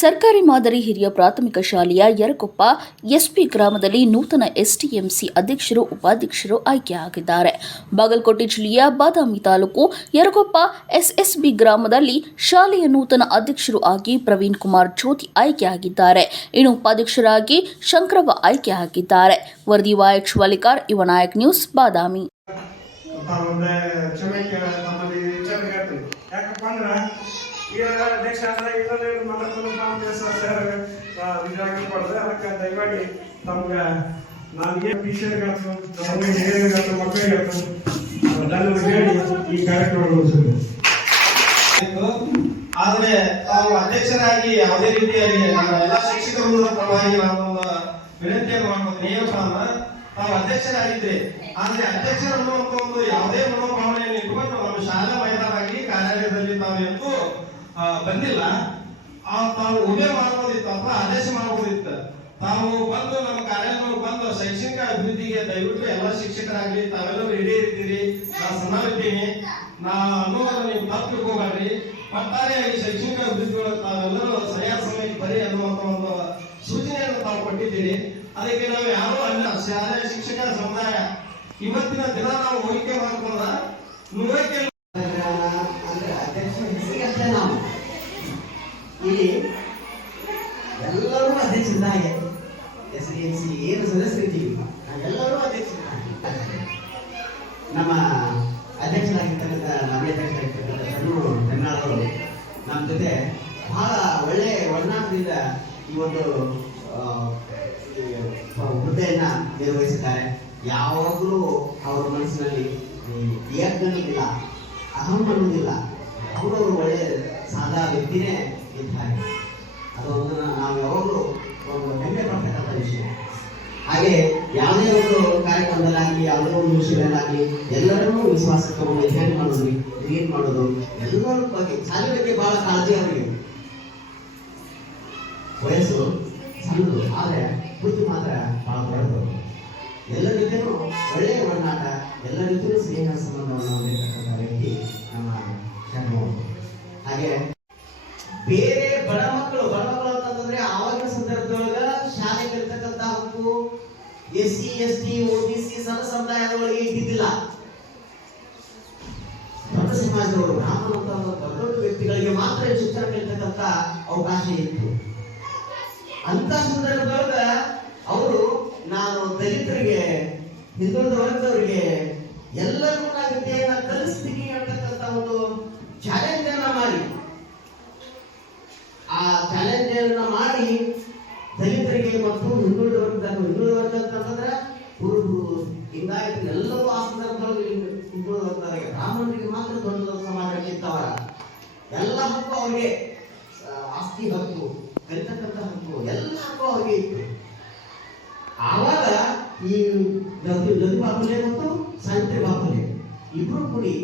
ಸರ್ಕಾರಿ ಮಾದರಿ ಹಿರಿಯ ಪ್ರಾಥಮಿಕ ಶಾಲೆಯ ಯರಕೊಪ್ಪ ಎಸ್ಪಿ ಗ್ರಾಮದಲ್ಲಿ ನೂತನ ಎಸ್ಟಿಎಂಸಿ ಅಧ್ಯಕ್ಷರು ಉಪಾಧ್ಯಕ್ಷರು ಆಯ್ಕೆಯಾಗಿದ್ದಾರೆ. ಬಾಗಲಕೋಟೆ ಜಿಲ್ಲೆಯ ಬಾದಾಮಿ ತಾಲೂಕು ಯರಕೊಪ್ಪ ಎಸ್ಎಸ್ಬಿ ಗ್ರಾಮದಲ್ಲಿ ಶಾಲೆಯ ನೂತನ ಅಧ್ಯಕ್ಷರು ಆಗಿ ಪ್ರವೀಣ್ ಕುಮಾರ್ ಜ್ಯೋತಿ ಆಯ್ಕೆಯಾಗಿದ್ದಾರೆ. ಇನ್ನು ಉಪಾಧ್ಯಕ್ಷರಾಗಿ ಶಂಕರವ್ವ ಆಯ್ಕೆಯಾಗಿದ್ದಾರೆ. ವರದಿ ವಾಯಚ್ ವಾಲಿಕಾರ್, ಯುವನಾಯಕ್ ನ್ಯೂಸ್, ಬಾದಾಮಿ. ಈಗ ನೆಕ್ಸ್ಟ್ ಆದರೆ ಇದರಲ್ಲಿ ಮತ್ತೊಂದು ಇದಾಗಿ ಕೊಡೋದು ಅದಕ್ಕೆ ದಯಮಾಡಿ ತಮ್ಗೆ ನನಗೆ ಟೀಚರ್ಗಾಯ್ತು ನಮಗೆ ಹಿರಿಯರಿಗಾಯ್ತು ಮಕ್ಕಳಿಗಾಯ್ತು ಎಲ್ಲರಿಗೂ ಹೇಳಿ ಈ ಕಾರ್ಯಕ್ರಮ ಮುಗಿಸಿದ್ರು. ಆದರೆ ತಾವು ಅಧ್ಯಕ್ಷರಾಗಿ ಯಾವುದೇ ರೀತಿಯಾಗಿ ನಮ್ಮ ಎಲ್ಲ ಶಿಕ್ಷಕರ ಪರವಾಗಿ ನಾವೊಂದು ವಿನಂತಿಯನ್ನು ಮಾಡ್ಬೋದು. ಏನಪ್ಪ ತಾವು ಅಧ್ಯಕ್ಷರಾಗಿದ್ರಿ, ಆದ್ರೆ ಅಧ್ಯಕ್ಷರು ಅನ್ನುವಂಥ ಒಂದು ಯಾವುದೇ ಮನೋಭಾವನೆಯನ್ನು ಇಟ್ಕೊಂಡು ನಮ್ಮ ಶಾಲಾ ಮೈದಾನ ಆಗಲಿ ಕಾರ್ಯಾಲಯದಲ್ಲಿ ತಾವು ಎಂದೂ ಬಂದಿಲ್ಲ. ತಾವು ಉಭಯ ಮಾಡಬಹುದಿತ್ತು ಅಥವಾ ಆದೇಶ ಮಾಡಬಹುದಿತ್ತು. ತಾವು ಬಂದು ನಮ್ಮ ಕಾರ್ಯಾಲಯಕ್ಕೆ ಬಂದು ಶೈಕ್ಷಣಿಕ ಅಭಿವೃದ್ಧಿಗೆ ದಯವಿಟ್ಟು ಎಲ್ಲ ಶಿಕ್ಷಕರಾಗ್ಲಿ ತಾವೆಲ್ಲರೂ ರೆಡಿ ಇರ್ತೀರಿ, ನಾನು ಸಣ್ಣವಿದ್ದೀನಿ, ಅನ್ನೋದನ್ನು ನೀವು ತಪ್ಪು ತಿಳ್ಕೋಬೇಡ್ರಿ. ಒಟ್ಟಾರೆಯಾಗಿ ಶೈಕ್ಷಣಿಕ ಅಭಿವೃದ್ಧಿ ತಾವೆಲ್ಲರೂ ಸರಿಯಾದ ಸಮಯಕ್ಕೆ ಬರಿ ಅನ್ನುವಂಥ ಒಂದು ಸೂಚನೆಯನ್ನು ತಾವು ಕೊಟ್ಟಿದ್ದೀರಿ. ಅದಕ್ಕೆ ನಾವು ಯಾರು ಅಲ್ಲ, ಶಾಲೆಯ ಶಿಕ್ಷಕರ ಸಮುದಾಯ ಇವತ್ತಿನ ದಿನ ನಾವು ಹೋಲಿಕೆ ಮಾಡ್ಕೊಂಡ್ರ ನೂರಕ್ಕೆ ಇಲ್ಲಿ ಎಲ್ಲರೂ ಅಧ್ಯಕ್ಷರಾಗೆ ಎಸ್ಡಿಎಂಸಿ ಏನು ಸದಸ್ಯರಿದ್ದೀವಿ ನಾವೆಲ್ಲರೂ ಅಧ್ಯಕ್ಷರಾಗಿ ನಮ್ಮ ಅಧ್ಯಕ್ಷರಾಗಿರ್ತಕ್ಕಂಥ ಮಾನ್ಯ ಅಧ್ಯಕ್ಷರಾಗಿರ್ತಕ್ಕಂಥ ಕನ್ನಾಳವರು ನಮ್ಮ ಜೊತೆ ಬಹಳ ಒಳ್ಳೆ ಒಡನಾಟದಿಂದ ಈ ಒಂದು ಹುದ್ದೆಯನ್ನ ನಿರ್ವಹಿಸಿದ್ದಾರೆ. ಯಾವಾಗಲೂ ಅವರ ಮನಸ್ಸಿನಲ್ಲಿ ಏಕನಿಲ್ಲ, ಅಹಂ ಅನ್ನೋದಿಲ್ಲ. ಅವರು ಒಳ್ಳೆ ಸಾದಾ ವ್ಯಕ್ತಿನೇ ಇದ್ದಾರೆ. ಅದೊಂದು ನಾವು ಯಾವಾಗಲೂ ಒಂದು ಹೆಮ್ಮೆ ಪಡ್ತಕ್ಕಂಥ ವಿಷಯ. ಹಾಗೆ ಯಾವುದೇ ಒಂದು ಕಾರ್ಯಕ್ರಮದಲ್ಲಾಗಲಿ ಯಾವುದೇ ಒಂದು ವಿಷಯದಲ್ಲಾಗಲಿ ಎಲ್ಲರನ್ನೂ ವಿಶ್ವಾಸ ತಗೊಂಡು ಹೇಳಿ ಮಾಡೋದು, ಕ್ರಿಯೇಟ್ ಮಾಡೋದು, ಎಲ್ಲರ ಬಗ್ಗೆ ಶಾಲೆ ಬಗ್ಗೆ ಬಹಳ ಕಾಳಜಿ ಅವರಿಗೆ. ವಯಸ್ಸು ಸಣ್ಣದು, ಆದರೆ ಬುದ್ಧಿ ಮಾತ್ರ ಬಹಳ ದೊಡ್ಡದು. ಎಲ್ಲ ರೀತಿಯೂ ಒಳ್ಳೆಯ ಒಡನಾಟ, ಎಲ್ಲ ರೀತಿಯೂ ಸ್ನೇಹ ಸಂಬಂಧವನ್ನು ಹೊಂದಿರತಕ್ಕಂಥ ವ್ಯಕ್ತಿ ನಮ್ಮ ಶರಣರು. ಹಾಗೆ ಬೇರೆ ಬಡ ಮಕ್ಕಳು ಅಂತಂದ್ರೆ ಆವಾಗಿನ ಸಂದರ್ಭದೊಳಗ ಶಾಲೆ ಕಲಿತಕ್ಕಂಥ ಹಕ್ಕು SC ST OBC ಸಣ್ಣ ಸಮುದಾಯದೊಳಗೆ ಇದ್ದಿದ್ದಿಲ್ಲ. ದೊಡ್ಡ ಸಮಾಜದವರು ಬ್ರಾಹ್ಮಣ ಅಂತ ದೊಡ್ಡ ವ್ಯಕ್ತಿಗಳಿಗೆ ಮಾತ್ರ ಶಿಕ್ಷಣ ಕಲಿತಕ್ಕಂಥ ಅವಕಾಶ ಇತ್ತು. ಅಂತ ಸಂದರ್ಭದೊಳಗ ಅವರು ನಾನು ದಲಿತರಿಗೆ, ಹಿಂದುಳಿದ ವರ್ಗದವರಿಗೆ ಎಲ್ಲರಿಗೂ ನಾ ವಿದ್ಯೆಯನ್ನ ಕಲಿಸ್ತೀನಿ ಅಂತಕ್ಕಂಥ ಒಂದು ಚಾಲೆಂಜ್ ಅನ್ನ ಮಾಡಿ, ಆ ಚಾಲೆಂಜ್ ಅನ್ನ ಮಾಡಿ ದಲಿತರಿಗೆ ಮತ್ತು ಹಿಂದುಳಿದ ವರ್ಗ ಅಂತಂದ್ರೆ ಕುರುಬರು, ಹಿಂಗಾಗಿ ಎಲ್ಲರೂ ಆ ಸಂದರ್ಭದಲ್ಲಿ ಹಿಂದುಳಿದ ವರ್ಗದವರಿಗೆ, ಬ್ರಾಹ್ಮಣರಿಗೆ ಮಾತ್ರ ದೊಡ್ಡ ಸಮಾಜಕ್ಕೆ ಇತ್ತವರ ಎಲ್ಲ ಹಕ್ಕು ಅವರಿಗೆ, ಆಸ್ತಿ ಹಕ್ಕು, ಕಲಿತಕ್ಕಂಥ ಹಕ್ಕು, ಎಲ್ಲ ಹಕ್ಕು ಅವರಿಗೆ ಇತ್ತು. ಆವಾಗ ಈ ಜ್ಯೋತಿ ಬಾಪುಲೆ ಮತ್ತು ಸಾವಿತ್ರಿ ಬಾಪುಲೆ ಇಬ್ರು ಕೂಡಿ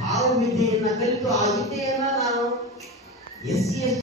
ತಾವು ವಿದ್ಯೆಯನ್ನ ಕಲಿತು ಆ ವಿದ್ಯೆಯನ್ನ ನಾನು SC